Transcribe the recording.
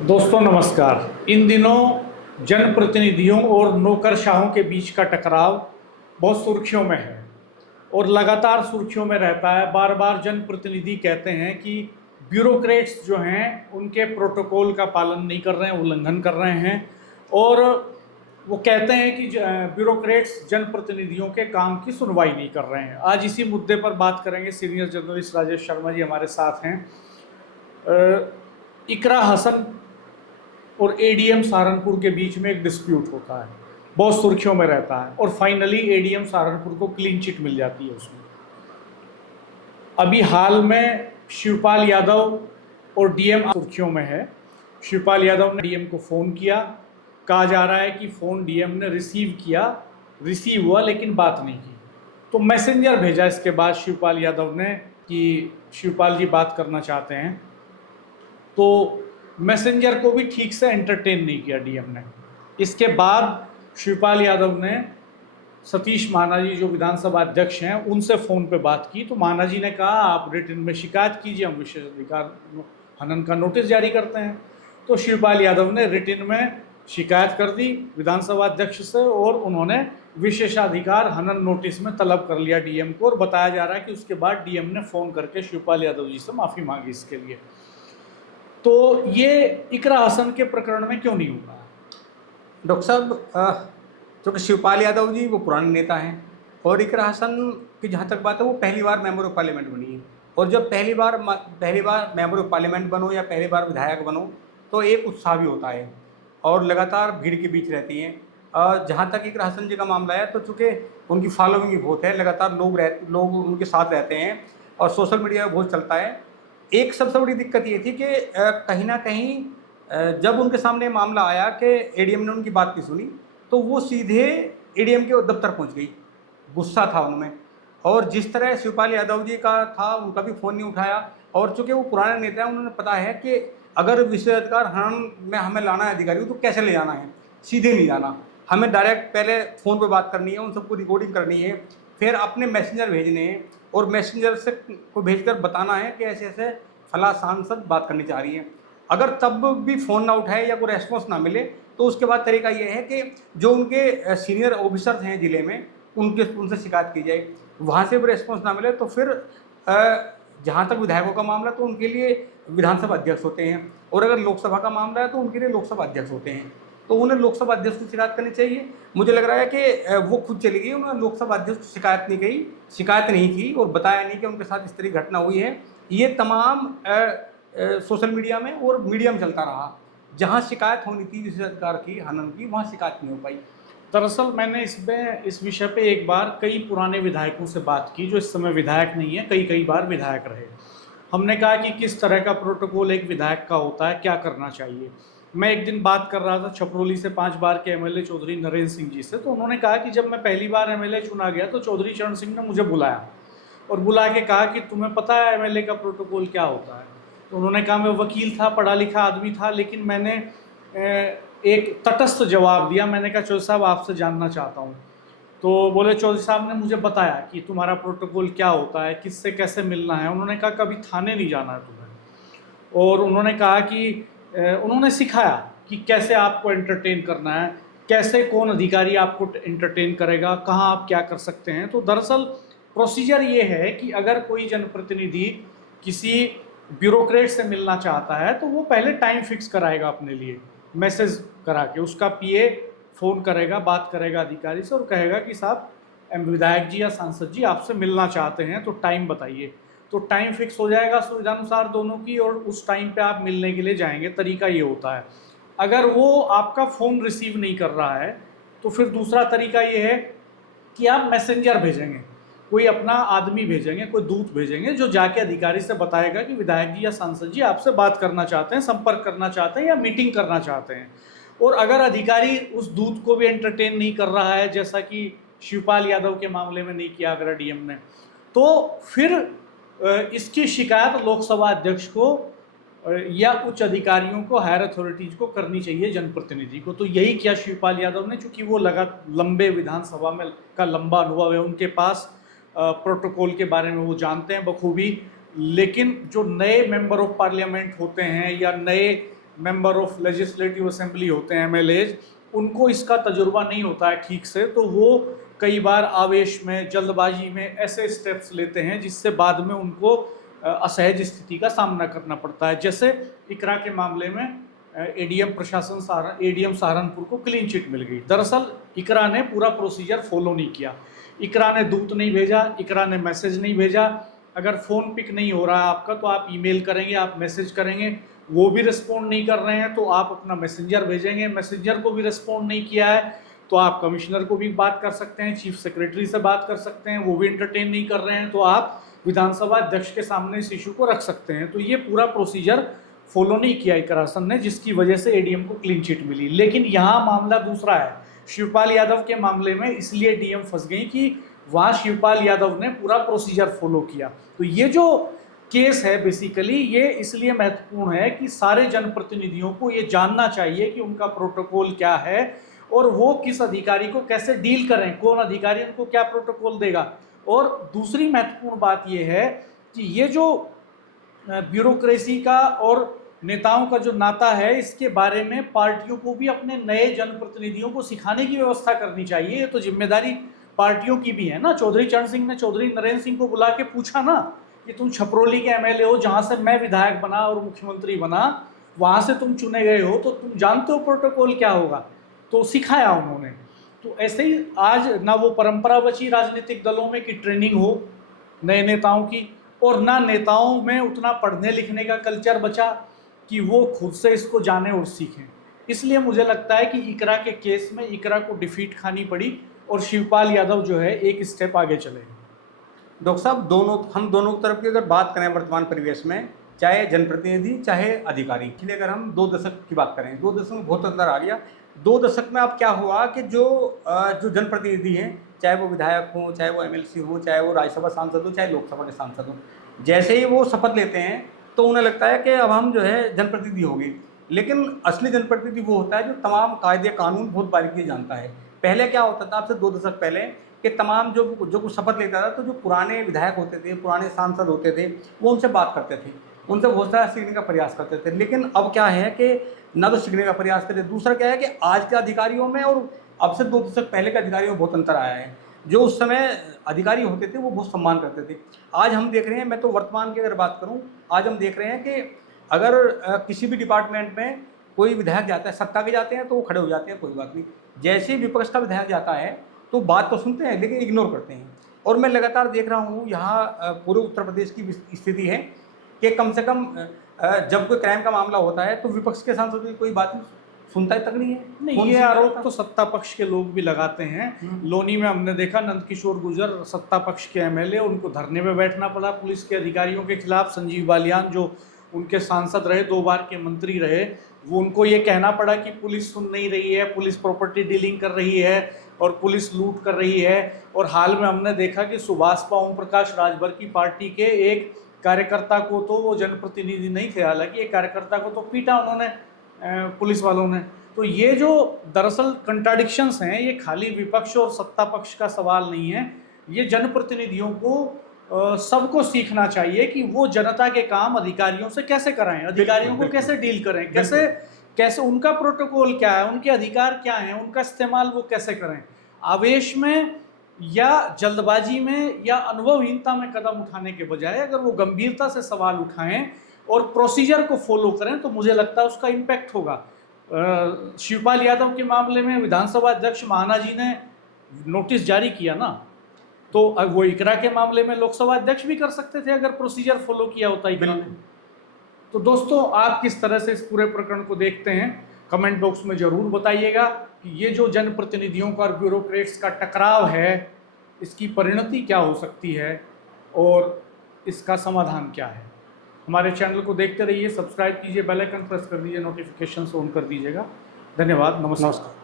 दोस्तों नमस्कार। इन दिनों जनप्रतिनिधियों और नौकरशाहों के बीच का टकराव बहुत सुर्खियों में है और लगातार सुर्खियों में रहता है। बार बार जनप्रतिनिधि कहते हैं कि ब्यूरोक्रेट्स जो हैं उनके प्रोटोकॉल का पालन नहीं कर रहे हैं, उल्लंघन कर रहे हैं। और वो कहते हैं कि ब्यूरोक्रेट्स जनप्रतिनिधियों के काम की सुनवाई नहीं कर रहे हैं। आज इसी मुद्दे पर बात करेंगे। सीनियर जर्नलिस्ट राजेश शर्मा जी हमारे साथ हैं। इकरा हसन और एडीएम सहारनपुर के बीच में एक डिस्प्यूट होता है, बहुत सुर्खियों में रहता है और फाइनली एडीएम सहारनपुर को क्लीन चिट मिल जाती है उसमें। अभी हाल में शिवपाल यादव और डीएम सुर्खियों में है। शिवपाल यादव ने डीएम को फ़ोन किया, कहा जा रहा है कि फ़ोन डीएम ने रिसीव किया, रिसीव हुआ लेकिन बात नहीं की। तो मैसेंजर भेजा इसके बाद शिवपाल यादव ने कि शिवपाल जी बात करना चाहते हैं। तो मैसेंजर को भी ठीक से एंटरटेन नहीं किया डीएम ने। इसके बाद शिवपाल यादव ने सतीश महाना जी जो विधानसभा अध्यक्ष हैं उनसे फ़ोन पे बात की। तो महाना जी ने कहा आप रिटन में शिकायत कीजिए, हम विशेषाधिकार हनन का नोटिस जारी करते हैं। तो शिवपाल यादव ने रिटन में शिकायत कर दी विधानसभा अध्यक्ष से और उन्होंने विशेषाधिकार हनन नोटिस में तलब कर लिया डीएम को। और बताया जा रहा है कि उसके बाद डीएम ने फ़ोन करके शिवपाल यादव जी से माफ़ी मांगी इसके लिए। तो ये इकरा हसन के प्रकरण में क्यों नहीं हुआ? डॉक्टर साहब, चूँकि शिवपाल यादव जी वो पुराने नेता हैं और इकरा हसन की जहाँ तक बात है वो पहली बार मेंबर ऑफ पार्लियामेंट बनी है। और जब पहली बार मेंबर ऑफ पार्लियामेंट बनो या पहली बार विधायक बनो तो एक उत्साह भी होता है और लगातार भीड़ के बीच रहती हैं। जहाँ तक इकरा हसन जी का मामला है तो चूँकि उनकी फॉलोइंग भी बहुत है, लगातार लोग उनके साथ रहते हैं और सोशल मीडिया में बहुत चलता है। एक सबसे बड़ी दिक्कत ये थी कि कहीं ना कहीं जब उनके सामने मामला आया कि एडीएम ने उनकी बात नहीं सुनी तो वो सीधे एडीएम के दफ्तर पहुंच गई। गुस्सा था उनमें और जिस तरह शिवपाल यादव जी का था उनका भी फ़ोन नहीं उठाया। और चूँकि वो पुराने नेता हैं उन्होंने पता है कि अगर विशेषाधिकार हनन में हमें लाना है अधिकारी को तो कैसे ले जाना है, सीधे नहीं जाना, हमें डायरेक्ट पहले फ़ोन पर बात करनी है, उन सबको रिकॉर्डिंग करनी है, फिर अपने मैसेंजर भेजने हैं और मैसेंजर से को भेजकर बताना है कि ऐसे ऐसे फला सांसद बात करनी चाह रही है। अगर तब भी फ़ोन ना उठाए या कोई रेस्पॉन्स ना मिले तो उसके बाद तरीका ये है कि जो उनके सीनियर ऑफिसर्स हैं ज़िले में उनसे शिकायत की जाए। वहाँ से भी रेस्पॉन्स ना मिले तो फिर जहाँ तक विधायकों का मामला तो उनके लिए विधानसभा अध्यक्ष होते हैं और अगर लोकसभा का मामला है तो उनके लिए लोकसभा अध्यक्ष होते हैं। तो उन्हें लोकसभा अध्यक्ष की शिकायत करनी चाहिए। मुझे लग रहा है कि वो खुद चली गई, उन्होंने लोकसभा अध्यक्ष की शिकायत नहीं की और बताया नहीं कि उनके साथ इस तरह घटना हुई है। ये तमाम सोशल मीडिया में और मीडिया में चलता रहा। जहाँ शिकायत होनी थी विशेषाधिकार की हनन की वहाँ शिकायत नहीं हो पाई। दरअसल मैंने इस विषय पे एक बार कई पुराने विधायकों से बात की जो इस समय विधायक नहीं है, कई बार विधायक रहे। हमने कहा कि किस तरह का प्रोटोकॉल एक विधायक का होता है, क्या करना चाहिए। मैं एक दिन बात कर रहा था छपरोली से 5 बार के एमएलए चौधरी नरेंद्र सिंह जी से। तो उन्होंने कहा कि जब मैं पहली बार एमएलए चुना गया तो चौधरी चरण सिंह ने मुझे बुलाया और बुला के कहा कि तुम्हें पता है एमएलए का प्रोटोकॉल क्या होता है। तो उन्होंने कहा मैं वकील था, पढ़ा लिखा आदमी था, लेकिन मैंने एक तटस्थ जवाब दिया। मैंने कहा चौधरी साहब आपसे जानना चाहता हूँ। तो बोले चौधरी साहब ने मुझे बताया कि तुम्हारा प्रोटोकॉल क्या होता है, किससे कैसे मिलना है। उन्होंने कहा कभी थाने नहीं जाना है तुम्हें। और उन्होंने कहा कि उन्होंने सिखाया कि कैसे आपको एंटरटेन करना है, कैसे कौन अधिकारी आपको एंटरटेन करेगा, कहाँ आप क्या कर सकते हैं। तो दरअसल प्रोसीजर ये है कि अगर कोई जनप्रतिनिधि किसी ब्यूरोक्रेट से मिलना चाहता है तो वो पहले टाइम फिक्स कराएगा अपने लिए, मैसेज करा के उसका पीए फ़ोन करेगा, बात करेगा अधिकारी से और कहेगा कि साहब विधायक जी या सांसद जी आपसे मिलना चाहते हैं तो टाइम बताइए। तो टाइम फिक्स हो जाएगा सुविधानुसार दोनों की और उस टाइम पे आप मिलने के लिए जाएंगे। तरीका ये होता है। अगर वो आपका फ़ोन रिसीव नहीं कर रहा है तो फिर दूसरा तरीका ये है कि आप मैसेंजर भेजेंगे, कोई अपना आदमी भेजेंगे, कोई दूत भेजेंगे जो जाके अधिकारी से बताएगा कि विधायक जी या सांसद जी आपसे बात करना चाहते हैं, संपर्क करना चाहते हैं या मीटिंग करना चाहते हैं। और अगर अधिकारी उस दूत को भी एंटरटेन नहीं कर रहा है, जैसा कि शिवपाल यादव के मामले में नहीं किया अगर डीएम ने, तो फिर इसकी शिकायत लोकसभा अध्यक्ष को या उच्च अधिकारियों को, हायर अथॉरिटीज को करनी चाहिए जनप्रतिनिधि को। तो यही किया शिवपाल यादव ने, चूँकि वो लंबे विधानसभा में का लंबा अनुभव है, उनके पास प्रोटोकॉल के बारे में वो जानते हैं बखूबी। लेकिन जो नए मेंबर ऑफ पार्लियामेंट होते हैं या नए मेंबर ऑफ लेजिस्लेटिव असेंबली होते हैं, एमएलएज, उनको इसका तजुर्बा नहीं होता है ठीक से, तो वो कई बार आवेश में, जल्दबाजी में ऐसे स्टेप्स लेते हैं जिससे बाद में उनको असहज स्थिति का सामना करना पड़ता है। जैसे इकरा के मामले में एडीएम सहारनपुर को क्लीन चिट मिल गई। दरअसल इकरा ने पूरा प्रोसीजर फॉलो नहीं किया। इकरा ने दूत नहीं भेजा, इकरा ने मैसेज नहीं भेजा। अगर फ़ोन पिक नहीं हो रहा है आपका तो आप ईमेल करेंगे, आप मैसेज करेंगे, वो भी रिस्पॉन्ड नहीं कर रहे हैं तो आप अपना मैसेंजर भेजेंगे, मैसेंजर को भी रिस्पॉन्ड नहीं किया है तो आप कमिश्नर को भी बात कर सकते हैं, चीफ सेक्रेटरी से बात कर सकते हैं, वो भी इंटरटेन नहीं कर रहे हैं तो आप विधानसभा अध्यक्ष के सामने इस इशू को रख सकते हैं। तो ये पूरा प्रोसीजर फॉलो नहीं किया इकरा हसन ने, जिसकी वजह से एडीएम को क्लीन चिट मिली। लेकिन यहाँ मामला दूसरा है। शिवपाल यादव के मामले में इसलिए डीएम फंस गई कि वहाँ शिवपाल यादव ने पूरा प्रोसीजर फॉलो किया। तो ये जो केस है बेसिकली ये इसलिए महत्वपूर्ण है कि सारे जनप्रतिनिधियों को ये जानना चाहिए कि उनका प्रोटोकॉल क्या है और वो किस अधिकारी को कैसे डील करें, कौन अधिकारी उनको क्या प्रोटोकॉल देगा। और दूसरी महत्वपूर्ण बात ये है कि ये जो ब्यूरोक्रेसी का और नेताओं का जो नाता है, इसके बारे में पार्टियों को भी अपने नए जनप्रतिनिधियों को सिखाने की व्यवस्था करनी चाहिए। ये तो जिम्मेदारी पार्टियों की भी है ना। चौधरी चरण सिंह ने चौधरी नरेंद्र सिंह को बुला के पूछा ना कि तुम छपरोली के एमएलए हो, जहाँ से मैं विधायक बना और मुख्यमंत्री बना, वहाँ से तुम चुने गए हो, तो तुम जानते हो प्रोटोकॉल क्या होगा, तो सिखाया उन्होंने। तो ऐसे ही आज ना वो परंपरा बची राजनीतिक दलों में कि ट्रेनिंग हो नए नेताओं की, और ना नेताओं में उतना पढ़ने लिखने का कल्चर बचा कि वो खुद से इसको जाने और सीखें। इसलिए मुझे लगता है कि इकरा के केस में इकरा को डिफीट खानी पड़ी और शिवपाल यादव जो है एक स्टेप आगे चले। डॉक्टर साहब, हम दोनों तरफ की अगर बात करें वर्तमान परिवेश में, चाहे जनप्रतिनिधि चाहे अधिकारी, इसलिए अगर हम 2 दशक की बात करें, 2 दशक में बहुत अंतर आ गया। 2 दशक में अब क्या हुआ कि जो जनप्रतिनिधि हैं, चाहे वो विधायक हों, चाहे वो एमएलसी हो, चाहे वो राज्यसभा सांसद हो, चाहे लोकसभा के सांसद हो, जैसे ही वो शपथ लेते हैं तो उन्हें लगता है कि अब हम जो है जनप्रतिनिधि हो गए। लेकिन असली जनप्रतिनिधि वो होता है जो तमाम कायदे कानून बहुत बारीकी से जानता है। पहले क्या होता था, आपसे 2 दशक पहले, कि तमाम जो कुछ शपथ लेता था तो जो पुराने विधायक होते थे, पुराने सांसद होते थे, वो उनसे बात करते थे, उनसे बहुत सारा सीखने का प्रयास करते थे। लेकिन अब क्या है कि ना तो सीखने का प्रयास करते, दूसरा क्या है कि आज के अधिकारियों में और अब से 2 दशक पहले के अधिकारियों में बहुत अंतर आया है। जो उस समय अधिकारी होते थे वो बहुत सम्मान करते थे। आज हम देख रहे हैं, मैं तो वर्तमान की अगर बात करूं, आज हम देख रहे हैं कि अगर किसी भी डिपार्टमेंट में कोई विधायक जाता है, सत्ता के जाते हैं तो वो खड़े हो जाते हैं, कोई बात नहीं। जैसे ही विपक्ष का विधायक जाता है तो बात तो सुनते हैं लेकिन इग्नोर करते हैं। और मैं लगातार देख रहा हूँ यहाँ पूरे उत्तर प्रदेश की स्थिति है कि कम से कम जब कोई क्राइम का मामला होता है तो विपक्ष के सांसद की कोई बात सुनता ही तक नहीं है। नहीं, ये आरोप तो सत्ता पक्ष के लोग भी लगाते हैं। लोनी में हमने देखा नंदकिशोर गुर्जर सत्ता पक्ष के एमएलए, उनको धरने में बैठना पड़ा पुलिस के अधिकारियों के खिलाफ। संजीव बालियान जो उनके सांसद रहे, 2 बार के मंत्री रहे, वो उनको ये कहना पड़ा कि पुलिस सुन नहीं रही है, पुलिस प्रॉपर्टी डीलिंग कर रही है और पुलिस लूट कर रही है। और हाल में हमने देखा कि सुभाषपा ओम प्रकाश राजभर की पार्टी के एक कार्यकर्ता को, तो वो जनप्रतिनिधि नहीं थे हालांकि, एक कार्यकर्ता को तो पीटा उन्होंने पुलिस वालों ने। तो ये जो दरअसल कंट्राडिक्शंस हैं, ये खाली विपक्ष और सत्ता पक्ष का सवाल नहीं है, ये जनप्रतिनिधियों को सबको सीखना चाहिए कि वो जनता के काम अधिकारियों से कैसे कराएं, अधिकारियों को कैसे डील करें, कैसे उनका प्रोटोकॉल क्या है, उनके अधिकार क्या हैं, उनका इस्तेमाल वो कैसे करें। आवेश में या जल्दबाजी में या अनुभवहीनता में कदम उठाने के बजाय अगर वो गंभीरता से सवाल उठाएं और प्रोसीजर को फॉलो करें तो मुझे लगता है उसका इम्पैक्ट होगा। शिवपाल यादव के मामले में विधानसभा अध्यक्ष महाना जी ने नोटिस जारी किया ना, तो वो इकरा के मामले में लोकसभा अध्यक्ष भी कर सकते थे अगर प्रोसीजर फॉलो किया होता इकरा ने। तो दोस्तों, आप किस तरह से इस पूरे प्रकरण को देखते हैं, कमेंट बॉक्स में ज़रूर बताइएगा कि ये जो जनप्रतिनिधियों का और ब्यूरोक्रेट्स का टकराव है, इसकी परिणति क्या हो सकती है और इसका समाधान क्या है। हमारे चैनल को देखते रहिए, सब्सक्राइब कीजिए, बेल आइकन प्रेस कर दीजिए, नोटिफिकेशन ऑन कर दीजिएगा। धन्यवाद, नमस्कार।